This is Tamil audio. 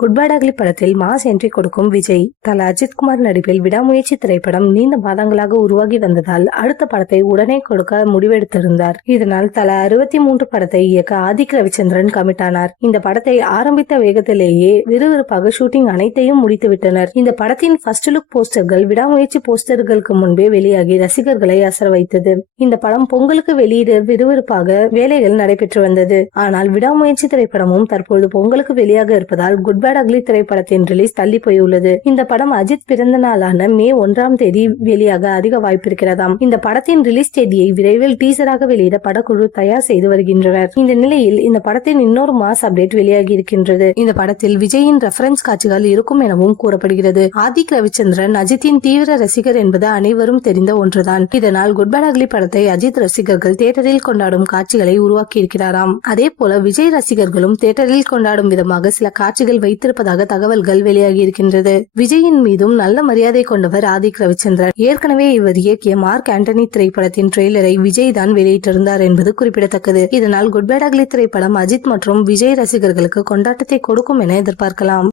குட் பேட் அக்லி படத்தில் மாஸ் என்ட்ரி கொடுக்கும் விஜய். தல அஜித்குமார் நடிப்பில் விடாமுயற்சி திரைப்படம் நீண்ட மாதங்களாக உருவாகி வந்ததால் அடுத்த படத்தை உடனே கொடுக்க முடிவெடுத்திருந்தார். இதனால் தல 63 படத்தை இயக்க ஆதிக் ரவிச்சந்திரன் கமிட் ஆனார். இந்த படத்தை ஆரம்பித்த வேகத்திலேயே விறுவிறுப்பாக ஷூட்டிங் அனைத்தையும் முடித்துவிட்டனர். இந்த படத்தின் ஃபர்ஸ்ட் லுக் போஸ்டர்கள் விடாமுயற்சி போஸ்டர்களுக்கு முன்பே வெளியாகி ரசிகர்களை அசர வைத்தது. இந்த படம் பொங்கலுக்கு வெளியிட விறுவிறுப்பாக வேலைகள் நடைபெற்று வந்தது. ஆனால் விடாமுயற்சி திரைப்படமும் தற்போது பொங்கலுக்கு வெளியாக இருப்பதால் குட் பேட் அக்லி திரைப்படத்தின் ரிலீஸ் தள்ளி போயுள்ளது. இந்த படம் அஜித் பிறந்த நாளான மே 1ஆம் தேதி வெளியாக அதிக வாய்ப்பு இருக்கிறதாம். இந்த படத்தின் ரிலீஸ் தேதியை விரைவில் டீசராக வெளியிட படக்குழு தயார் செய்து வருகின்றனர். இந்த நிலையில் இந்த படத்தின் இன்னொரு மாஸ் அப்டேட் வெளியாகி இருக்கின்றது. இந்த படத்தில் விஜயின் ரெஃபரன்ஸ் காட்சிகள் இருக்கும் எனவும் கூறப்படுகிறது. ஆதிக் ரவிச்சந்திரன் அஜித்தின் தீவிர ரசிகர் என்பது அனைவரும் தெரிந்த ஒன்றுதான். இதனால் குட் பேட் அக்லி படத்தை அஜித் ரசிகர்கள் தியேட்டரில் கொண்டாடும் காட்சிகளை உருவாக்கி இருக்கிறாராம். அதே போல விஜய் ரசிகர்களும் தியேட்டரில் கொண்டாடும் விதமாக சில காட்சிகள் வைத்திருப்பதாக தகவல்கள் வெளியாகி இருக்கின்றது. விஜயின் மீதும் நல்ல மரியாதை கொண்டவர் ஆதிக் ரவிச்சந்திரன். ஏற்கனவே இவர் இயக்கிய மார்க் ஆண்டனி திரைப்படத்தின் ட்ரெய்லரை விஜய் தான் வெளியிட்டிருந்தார் என்பது குறிப்பிடத்தக்கது. இதனால் குட் பேட் அக்லி திரைப்படம் அஜித் மற்றும் விஜய் ரசிகர்களுக்கு கொண்டாட்டத்தை கொடுக்கும் என எதிர்பார்க்கலாம்.